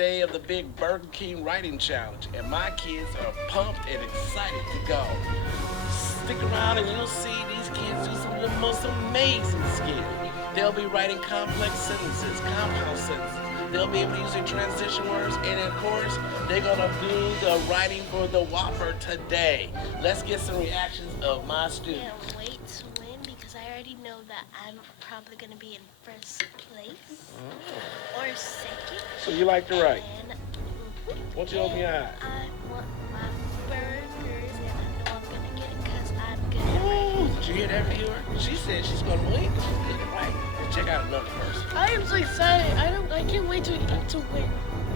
day of the big Burger King writing challenge, and my kids are pumped and excited to go. Stick around and you'll see these kids do some of the most amazing skills. They'll be writing complex sentences, compound sentences. They'll be able to use their transition words, and of course, they're gonna do the writing for the Whopper today. Let's get some reactions of my students. Can't wait to win because I already know that I'm probably gonna be in first place or second. So you like to write? And Won't you open your eyes? I want my burgers, and I know I'm gonna get it because I'm good at Ooh, writing. did you hear that, viewer? She said she's gonna win. She's good at writing. Let's check out another person. I am so excited. I can't wait to win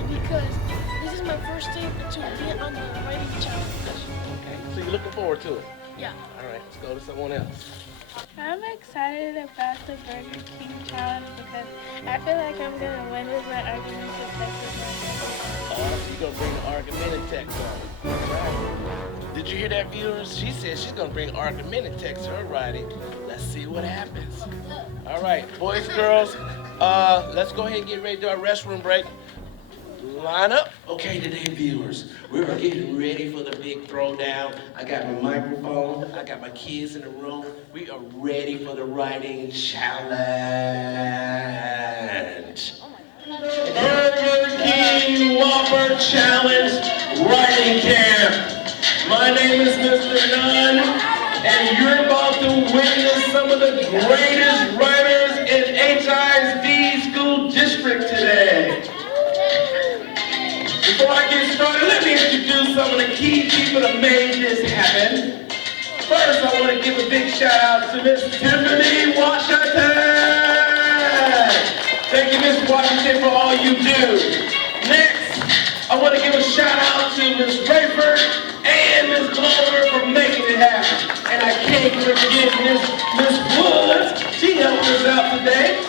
because this is my first day to be on the writing challenge. Okay, so you're looking forward to it. Yeah. All right, let's go to someone else. I'm excited about the Burger King challenge because I feel like I'm gonna win with my argumentative text. Oh, so you're gonna bring the argumentative text on. That's right. Did you hear that, viewers? She said she's gonna bring argumentative text to her writing. Let's see what happens. All right, boys, girls, let's go ahead and get ready to do our restroom break. Line up. Okay, today, viewers, we're getting ready for the big throwdown. I got my microphone. I got my kids in the room. We are ready for the writing challenge. Burger King Whopper Challenge Writing Camp. My name is Mr. Nunn, and you're about to witness some of the greatest writers in HISD School District today. Before I get started, let me introduce some of the key people that made this happen. First, I want to give a big shout out to Miss Tiffany Washington. Thank you, Miss Washington, for all you do. Next, I want to give a shout out to Miss Rayford and Miss Glover for making it happen. And I can't forget Miss Woods. She helped us out today.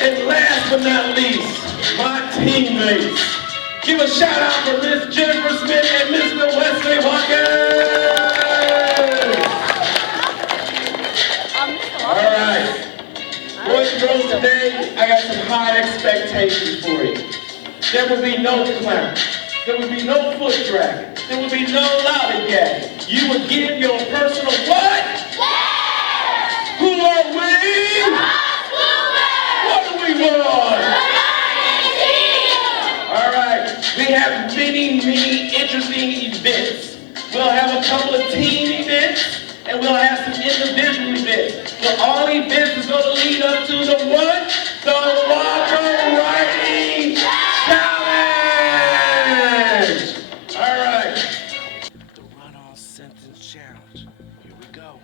And last but not least, my teammates. Give a shout out for Miss Jennifer Smith and Mr. Wesley Hawkins. All right. Boys and girls, today I got some high expectations for you. There will be no clown. There will be no foot dragging. There will be no lollygag. You will give your personal what? Yeah! Who are we? What do we want? All right, we have many interesting events. We'll have a couple of team events, and we'll have some individual events. So all events is going to lead up to the what? The Whopper Writing Challenge. All right. The run-on sentence challenge. Here we go.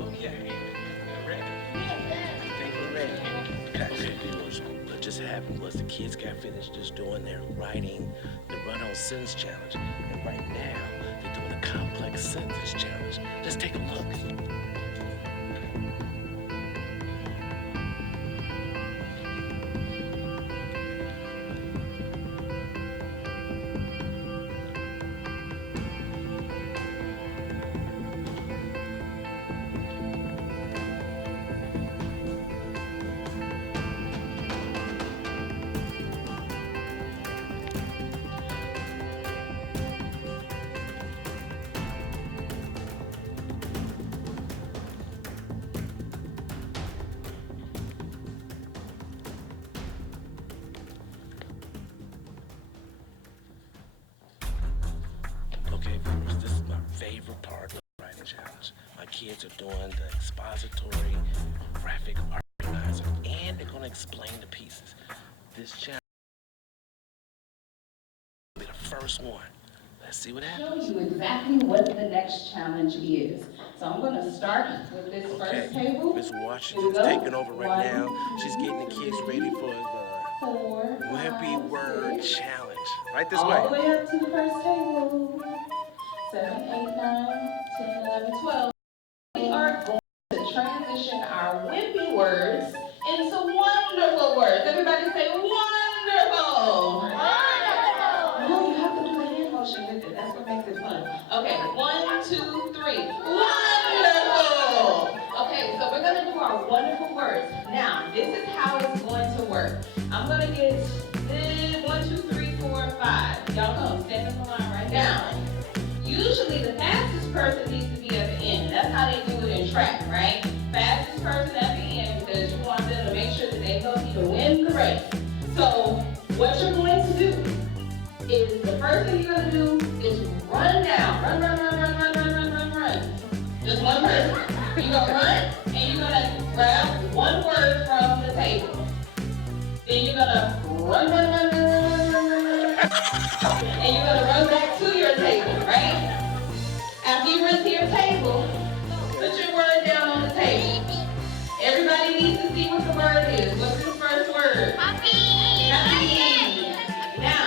Okay, we're ready. I think we're ready. Okay, viewers, what just happened was the kids got finished just doing their writing, the run-on sentence challenge, and right now they're doing the complex sentence challenge. Let's take a look. Okay, viewers, this is my favorite part of the writing challenge. My kids are doing the expository, graphic organizer, and they're going to explain the pieces. This challenge will be the first one. Let's see what happens. Show you exactly what the next challenge is. So I'm going to start with this first table. Miss Washington's taking over right now. She's getting the kids ready for the 4, Wimpy 5, Word 6. Challenge. Right this All way. the way up to the first table. 7, 8, 9, 10, 11, 12. We are going to transition our wimpy words into wonderful words. Everybody say wonderful. Wonderful. No, you have to do the hand motion with it. That's what makes it fun. Okay, 1, 2, 3. Wonderful. Okay, so we're going to do our wonderful words. Now, this is how it's going to work. I'm going to get 1, 2, 3, 4, 5. Y'all come, stand in the line right now. Usually the fastest person needs to be at the end. That's how they do it in track, right? Fastest person at the end, because you want them to make sure that they go to win the race. So what you're going to do is, the first thing you're going to do is run down. Run. Just one person. You're going to run, and you're going to grab one word from the table. Then you're going to run. And you're going to run back to your table, right? After you run to your table, put your word down on the table. Everybody needs to see what the word is. What's the first word? Happy. Now,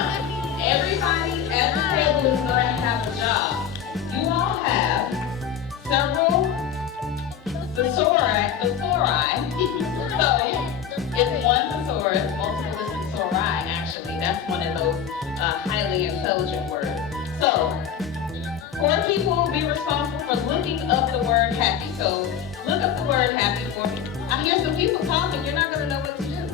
everybody at the table is going to have a job. You all have several thesauri. So, it's one thesaurus, multiple thesauri, actually. That's one of those highly intelligent words. So, 4 people will be responsible for looking up the word happy. So, look up the word happy for me. I hear some people talking. You're not going to know what to do.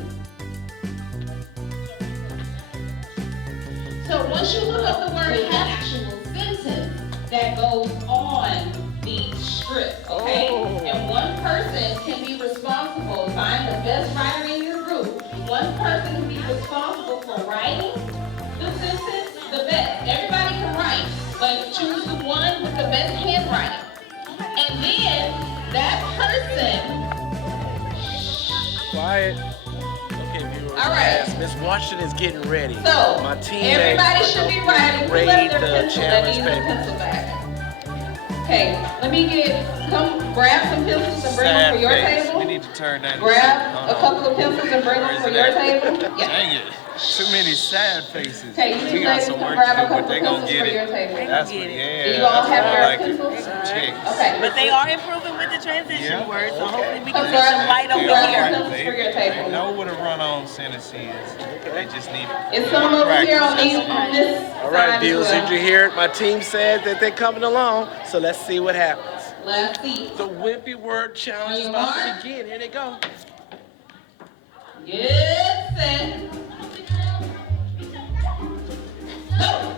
So, once you look up the word happy, actual sentence that goes on the strip, okay? And one person can be responsible, find the best writer in your group. One person can be responsible for writing the sentence the best. Everybody can write, but choose the one with the best handwriting. And then that person. Quiet. Okay, viewers. All right. Yes, Miss Washington is getting ready. So, my teammates everybody should be writing. Who grade left their the pencil that challenge needs a paper. pencil back? Okay, let me come grab some pencils and bring them for your table. We need to turn that. Grab a couple of pencils and bring them for your table. Yeah. Dang it. Too many sad faces. Okay, you We two got ladies some come work grab to a do, but couple they of gonna pencils get for your it. table. That's what, yeah. Do you all that's have what I your like it. pencils? Chicks. Okay. But they are improving with the transition words, so hopefully we Come can see some light grab over some here. pencils for your They table. know what a run-on sentence is. They just need It's some over here on practice. this All right, side as viewers, well. did you hear it? My team said that they're coming along, so let's see what happens. Let's see. The Wimpy Word Challenge is about to begin. Here they go. Get set. Go.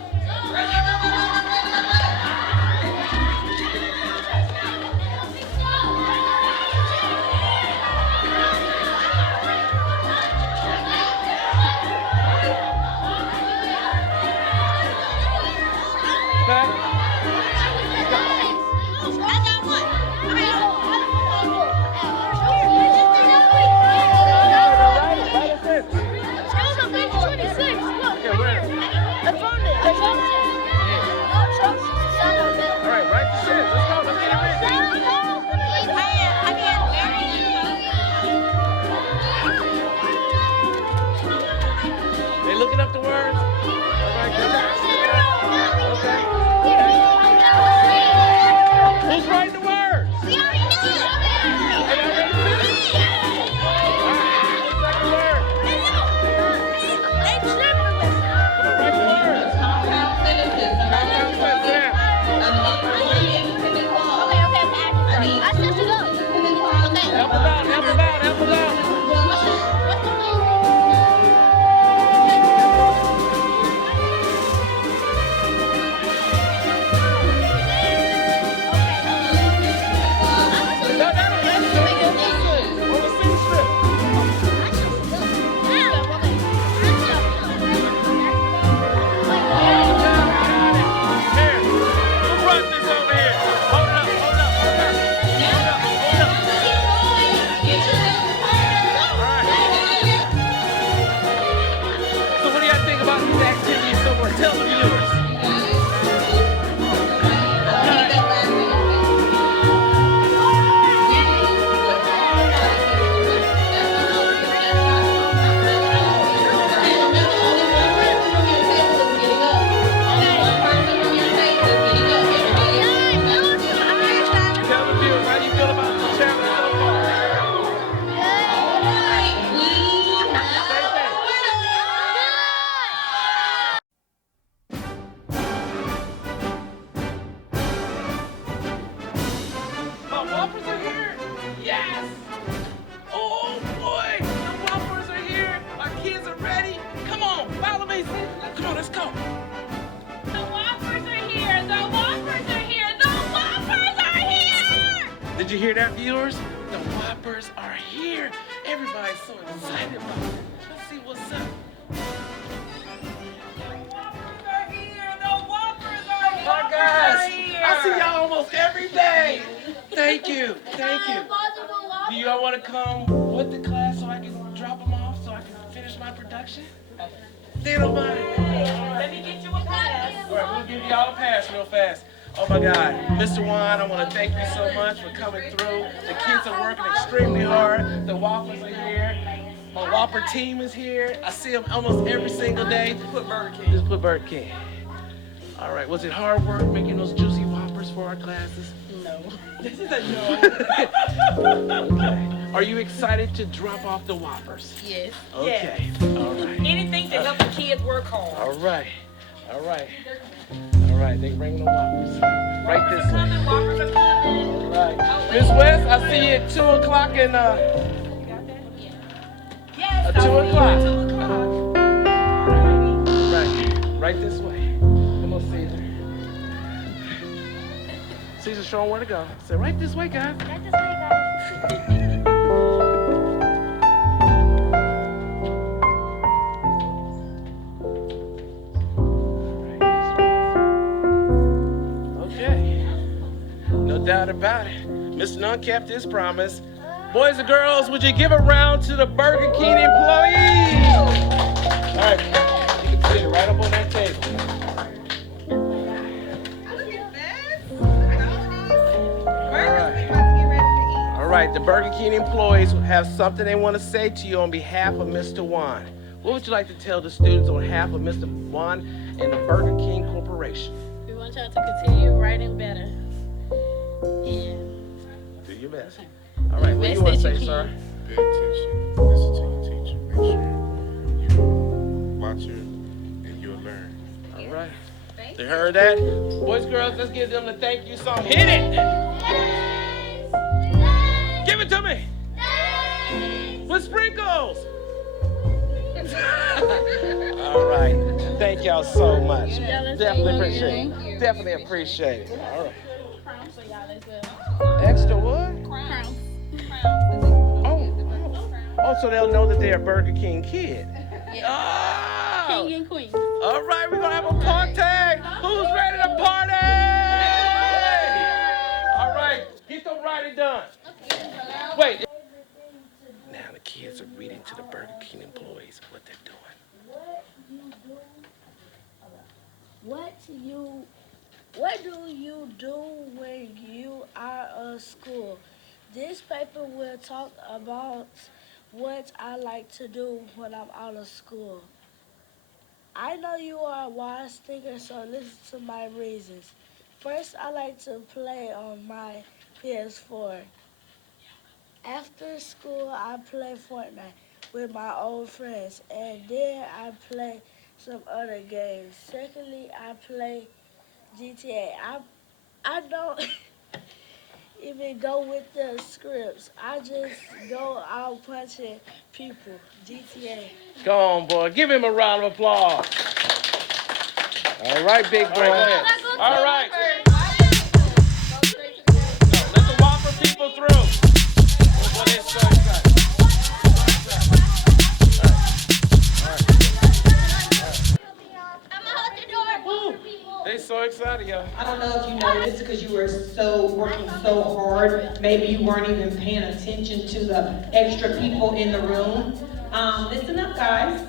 Did you hear that, viewers? The Whoppers are here. Everybody's so excited about it. Let's see what's up. My guys, I see y'all almost every day. Thank you, thank you. Do y'all want to come with the class so I can drop them off so I can finish my production? They don't mind. Let me get you a pass. All right, we'll give y'all a pass real fast. Oh my God, Mr. Juan, I want to thank you so much for coming through. The kids are working extremely hard. The Waffles are here. My Whopper team is here. I see them almost every single day. Just put Burger King. Just put Burger King. All right, was it hard work making those juicy Whoppers for our classes? No. This is a no. Okay. Are you excited to drop off the Whoppers? Yes. Okay. Yes. All right. Anything to help the kids work hard. All right. All right. All right. They bring the Whoppers. Right this way. Whoppers are coming. All right. Miss West, I see you at 2 o'clock and Yes. 2 o'clock. 2 o'clock. Right. Right this way. Come on, Caesar. Caesar's showing where to go. Say right this way, guys. Right this way, guys. Okay. No doubt about it. Mr. Nunn kept his promise. Boys and girls, would you give a round to the Burger King employees? All right. You can sit right up on that table. All right, the Burger King employees have something they want to say to you on behalf of Mr. Juan. What would you like to tell the students on behalf of Mr. Juan and the Burger King Corporation? We want y'all to continue writing better. And Do your best. All right, what do you want to say, sir? Pay attention, listen to your teacher. Make sure you watch her and you'll learn. All right. They heard that? Boys, girls, let's give them the thank you song. Hit it! Give it to me! With sprinkles! All right. Thank y'all so much. Definitely appreciate it. Definitely appreciate it. All right. crowns for y'all as well. Extra what? Crowns. Oh, so they'll know that they're a Burger King kid. Oh! King and queen. All right, we're gonna have a party. Who's ready to party? All right, get the writing done. Wait. Now the kids are reading to the Burger King employees what they're doing. What do you do when you are at school? This paper will talk about what I like to do when I'm out of school. I know you are a wise thinker, so listen to my reasons. First, I like to play on my PS4. After school, I play Fortnite with my old friends, and then I play some other games. Secondly, I play GTA. I don't even go with the scripts. I just go out punching people. GTA. Go on, boy. Give him a round of applause. All right, big boy. All right. Let the Whopper people through. Boy, they're so excited. They so excited, y'all. I don't know if you noticed because you were working so hard. Maybe you weren't even paying attention to the extra people in the room. Listen up, guys.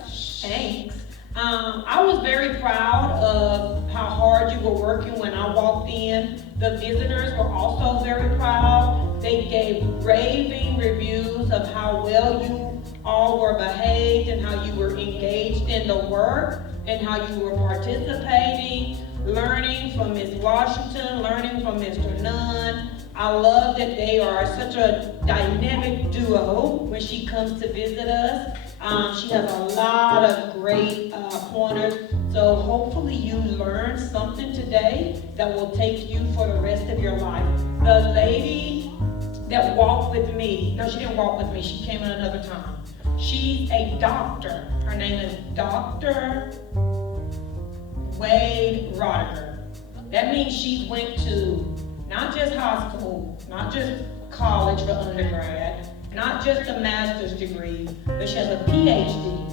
Thanks. I was very proud of how hard you were working when I walked in. The visitors were also very proud. They gave raving reviews of how well you all were behaved and how you were engaged in the work and how you were participating, learning from Ms. Washington, learning from Mr. Nunn. I love that they are such a dynamic duo when she comes to visit us. She has a lot of great pointers. So hopefully you learned something today that will take you for the rest of your life. The lady that walked with me, no, she didn't walk with me, she came in another time. She's a doctor. Her name is Dr. Wade Roddiger. That means she went to not just high school, not just college for undergrad, not just a master's degree, but she has a PhD.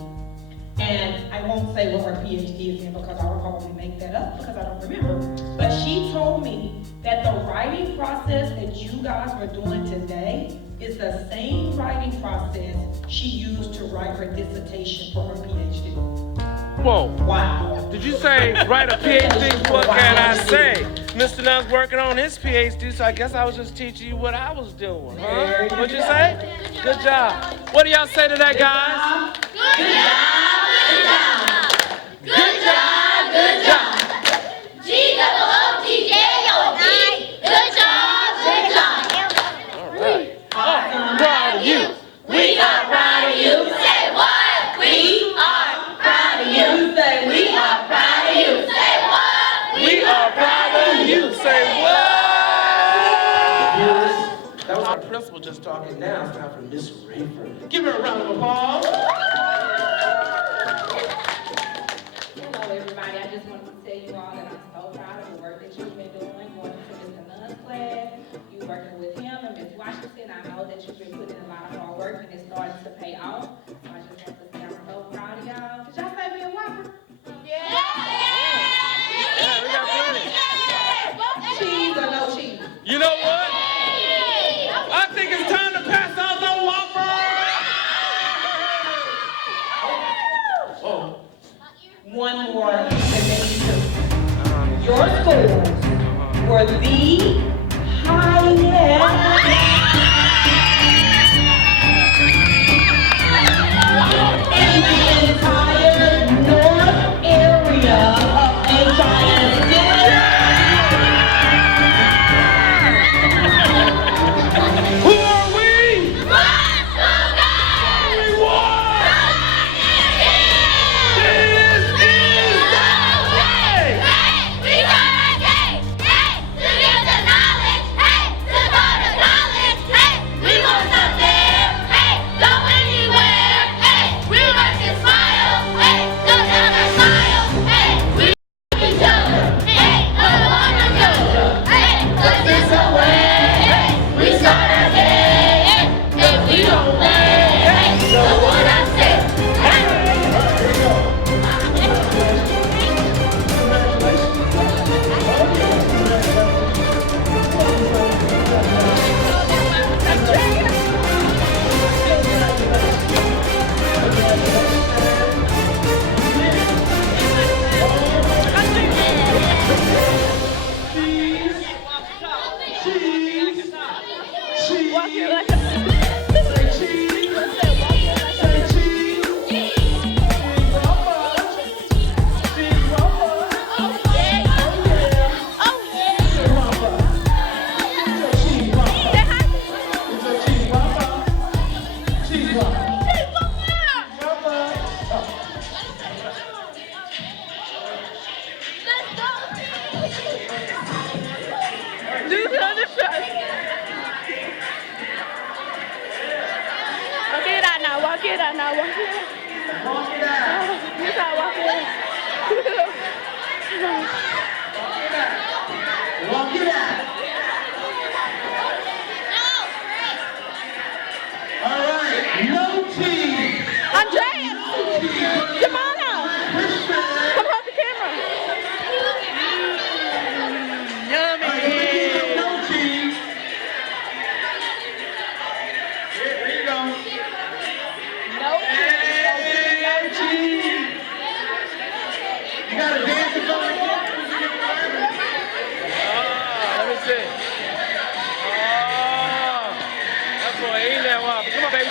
And I won't say what her PhD is in because I will probably make that up because I don't remember. But she told me that the writing process that you guys were doing today is the same writing process she used to write her dissertation for her PhD. Whoa. Wow. Did you say write a PhD? What can I say? Mr. Nunn's working on his PhD, so I guess I was just teaching you what I was doing. Huh? What'd you say? Good job. What do y'all say to that, guys? Good job. Good job. Good job. G-O-O-G-J-O-B. Good job. Good job. All right. I'm proud of you. We are proud of you. Say what? We are proud of you. Say we are proud of you. Say what? We are proud of you. Say what? That was our principal just talking. Now it's time for Miss Rayford. Give her a round of applause. Hello, everybody. I just wanted to tell you all that I'm so proud of the work that you've been doing, going into Mr. Nunn's class, you working with him and Miss Washington. I know that you've been putting in a lot of hard work and it's starting to pay off. So I just want to say I'm so proud of y'all. Did y'all say me a Waffle? Yeah, we got plenty. Cheese or no cheese? You know what? I think it's time to pass out the Waffle. Oh. One more that they need to. Your scores were the highest in the entire north area of HISD. Who are we? We won!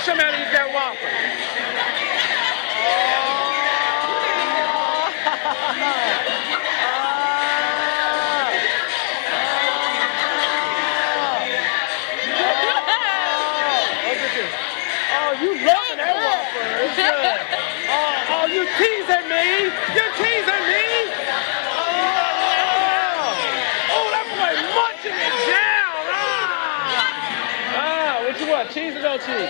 Show me how to eat that waffle. Oh, you loving that waffle. It's good. Oh, you teasing me. You're teasing me. Oh, that boy munching it down. What you want, cheese or no cheese?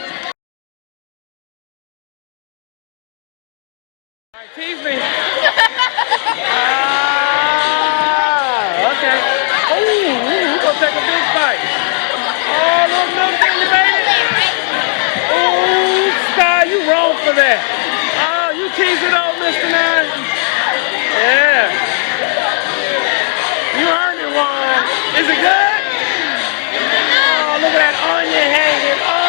Tease me. Okay. Oh, we're gonna take a big bite. Oh, look. for that. Oh, you teasing old Mr. Nine? Yeah. You earned it, Juan. Is it good? Oh, look at that onion hanging. Oh!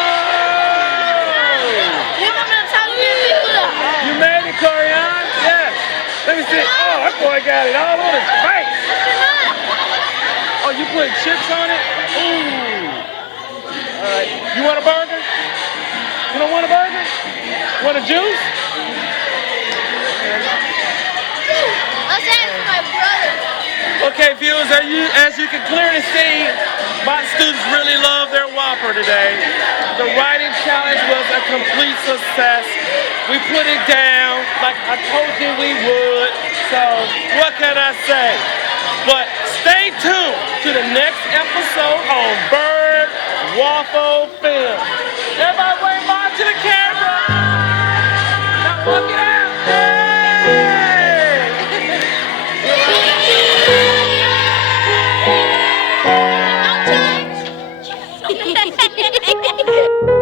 You made it, Corian? Yes. Let me see. Oh, that boy got it all on his face. Oh, you put chips on it? Ooh. All right. You want a burger? You don't want a burger? Want a juice? Let's ask my brother. Okay, viewers, as you can clearly see, my students really love their Whopper today. The writing challenge was a complete success. We put it down like I told you we would. So what can I say? But stay tuned to the next episode on Bird Waffle Film. Everybody wave on to the camera. Now look it out. Hey! Hey!